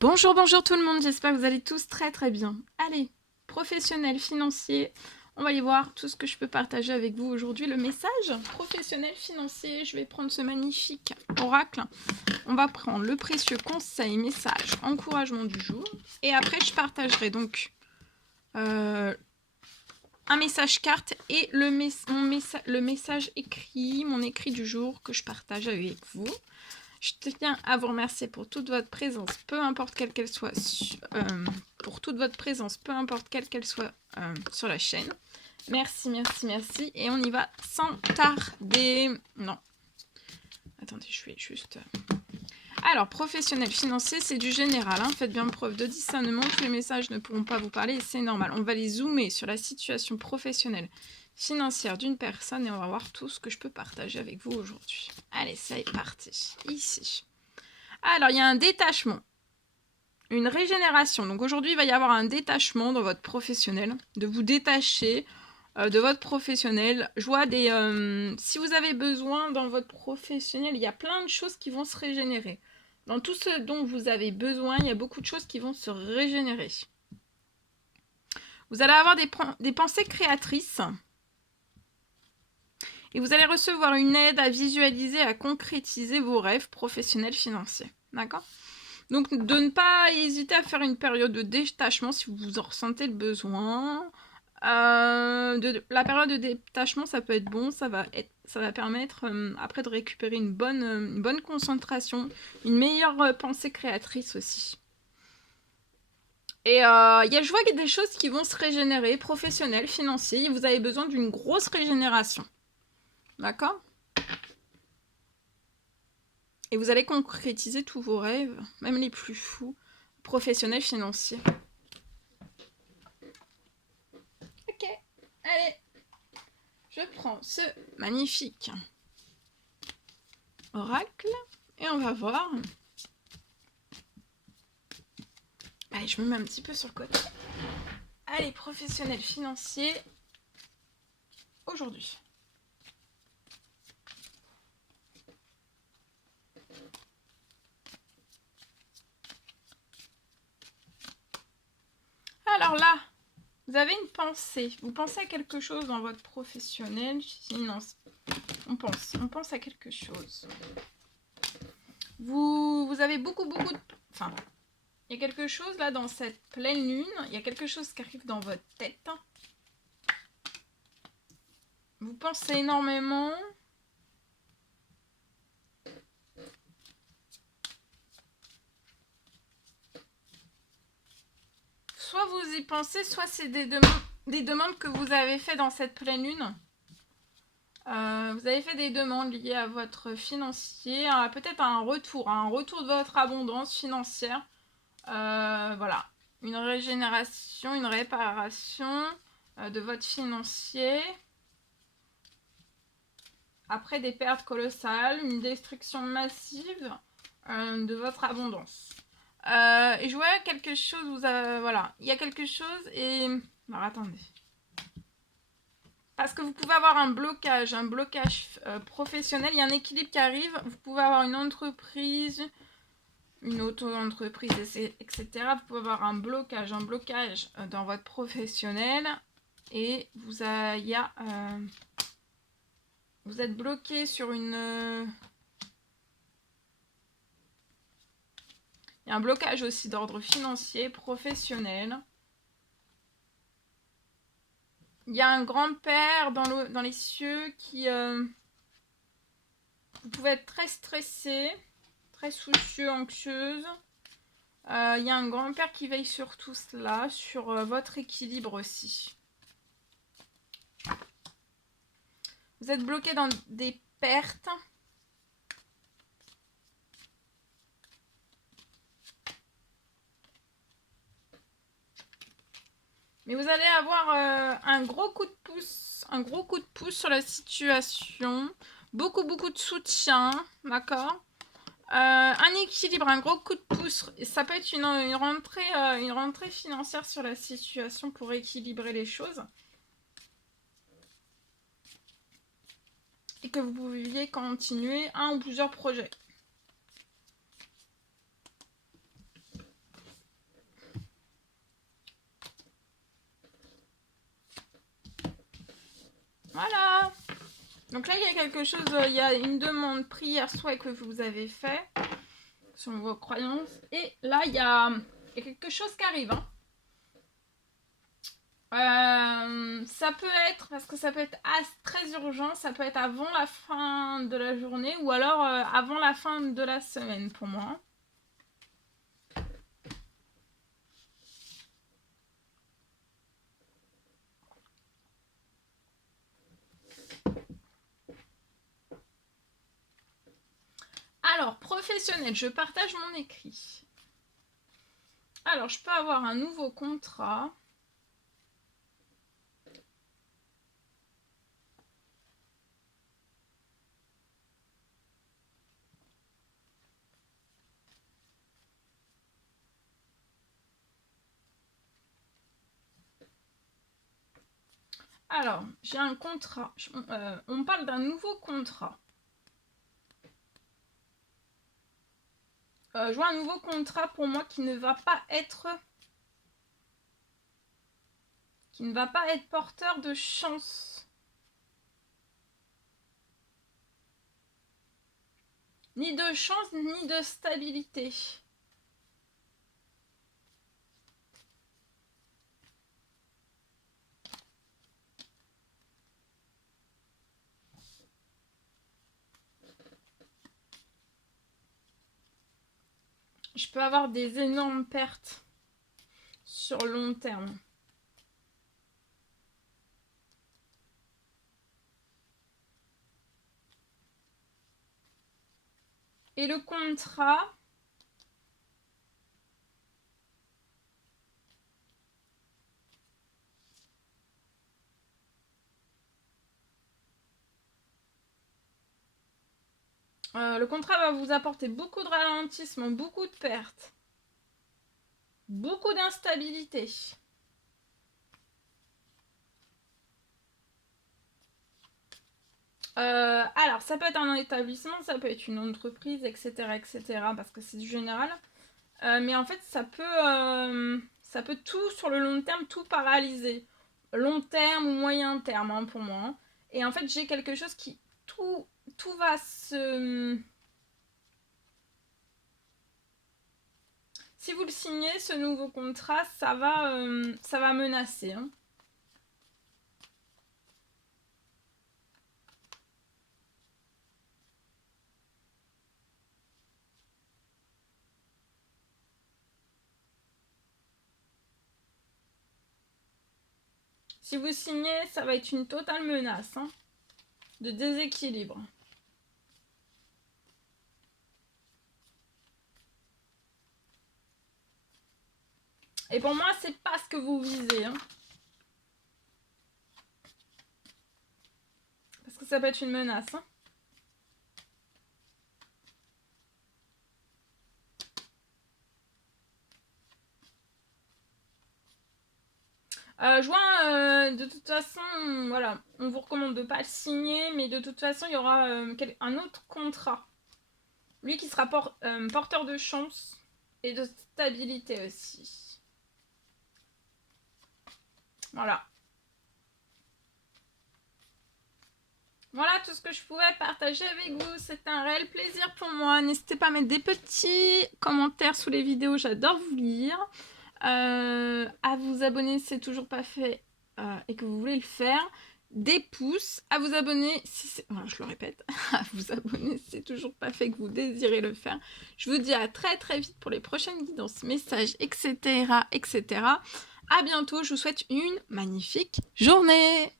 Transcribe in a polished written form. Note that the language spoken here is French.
Bonjour, bonjour tout le monde, j'espère que vous allez tous très très bien. Allez, professionnel, financier, on va y voir tout ce que je peux partager avec vous aujourd'hui. Le message professionnel, financier, je vais prendre ce magnifique oracle. On va prendre le précieux conseil, message, encouragement du jour. Et après, je partagerai donc un message carte et le message écrit, mon écrit du jour que je partage avec vous. Je tiens à vous remercier pour toute votre présence, peu importe quelle qu'elle soit, sur la chaîne. Merci, merci, merci. Et on y va sans tarder. Non. Attendez, je vais juste... Alors, professionnel, financier, c'est du général. Hein. Faites bien preuve de discernement. Tous les messages ne pourront pas vous parler et c'est normal. On va les zoomer sur la situation professionnelle, financière d'une personne et on va voir tout ce que je peux partager avec vous aujourd'hui. Allez, c'est parti. Ici. Alors, il y a un détachement, une régénération. Donc aujourd'hui, il va y avoir un détachement dans votre professionnel, de vous détacher de votre professionnel. Je vois si vous avez besoin dans votre professionnel, il y a plein de choses qui vont se régénérer. Dans tout ce dont vous avez besoin, il y a beaucoup de choses qui vont se régénérer. Vous allez avoir des pensées créatrices. Et vous allez recevoir une aide à visualiser, à concrétiser vos rêves professionnels financiers. D'accord ? Donc, de ne pas hésiter à faire une période de détachement si vous en ressentez le besoin. La période de détachement, ça peut être bon, ça va permettre après de récupérer une bonne concentration, une meilleure pensée créatrice aussi. Et je vois qu'il y a des choses qui vont se régénérer, professionnelles, financières. Vous avez besoin d'une grosse régénération. D'accord ? Et vous allez concrétiser tous vos rêves, même les plus fous, professionnels, financiers. Ok, allez, je prends ce magnifique oracle et on va voir. Allez, je me mets un petit peu sur le côté. Allez, professionnel, financier, aujourd'hui. Alors là, vous avez une pensée. Vous pensez à quelque chose dans votre professionnel. Finance. On pense à quelque chose. Vous avez beaucoup de... Enfin, il y a quelque chose là dans cette pleine lune. Il y a quelque chose qui arrive dans votre tête. Vous pensez énormément. Soit vous y pensez, soit c'est des demandes que vous avez fait dans cette pleine lune. Vous avez fait des demandes liées à votre financier, peut-être un retour de votre abondance financière. Voilà, une régénération, une réparation de votre financier. Après des pertes colossales, une destruction massive de votre abondance. Et je vois quelque chose, voilà, il y a quelque chose et... Alors attendez. Parce que vous pouvez avoir un blocage professionnel, il y a un équilibre qui arrive, vous pouvez avoir une entreprise, une auto-entreprise, etc. Vous pouvez avoir un blocage dans votre professionnel et vous êtes bloqué sur une... Il y a un blocage aussi d'ordre financier, professionnel. Il y a un grand-père dans les cieux qui... vous pouvez être très stressé, très soucieux, anxieuse. Il y a un grand-père qui veille sur tout cela, sur votre équilibre aussi. Vous êtes bloqué dans des pertes. Mais vous allez avoir un gros coup de pouce sur la situation. Beaucoup de soutien, d'accord ? Un équilibre, un gros coup de pouce. Ça peut être une rentrée financière sur la situation pour équilibrer les choses. Et que vous pouviez continuer un ou plusieurs projets. Voilà. Donc là, il y a quelque chose, il y a une demande prière, souhait que vous avez fait sur vos croyances. Et là, il y a quelque chose qui arrive. Hein. Ça peut être, parce que ça peut être très urgent, ça peut être avant la fin de la journée ou alors avant la fin de la semaine pour moi. Alors, professionnel, je partage mon écrit. Alors, je peux avoir un nouveau contrat. Alors, j'ai un contrat. On parle d'un nouveau contrat. Je vois un nouveau contrat pour moi qui ne va pas être porteur de chance. Ni de chance, ni de stabilité. Je peux avoir des énormes pertes sur long terme. Et le contrat, va vous apporter beaucoup de ralentissement, beaucoup de pertes, beaucoup d'instabilité. Alors, ça peut être un établissement, ça peut être une entreprise, etc., etc., parce que c'est du général. Mais en fait, ça peut tout, sur le long terme, tout paralyser. Long terme ou moyen terme, hein, pour moi. Hein. Et en fait, j'ai quelque chose qui... Tout va se... Si vous le signez, ce nouveau contrat, ça va menacer. Hein. Si vous signez, ça va être une totale menace hein, de déséquilibre. Et pour moi, c'est pas ce que vous visez. Hein. Parce que ça peut être une menace. Hein. Je vois, de toute façon, voilà, on vous recommande de ne pas le signer, mais de toute façon, il y aura un autre contrat. Lui qui sera porteur de chance et de stabilité aussi. Voilà. Voilà tout ce que je pouvais partager avec vous. C'est un réel plaisir pour moi. N'hésitez pas à mettre des petits commentaires sous les vidéos. J'adore vous lire. À vous abonner si c'est toujours pas fait et que vous voulez le faire. Des pouces. À vous abonner si c'est... Enfin, je le répète. À vous abonner si c'est toujours pas fait que vous désirez le faire. Je vous dis à très très vite pour les prochaines guidances, messages, etc. etc. À bientôt. Je vous souhaite une magnifique journée.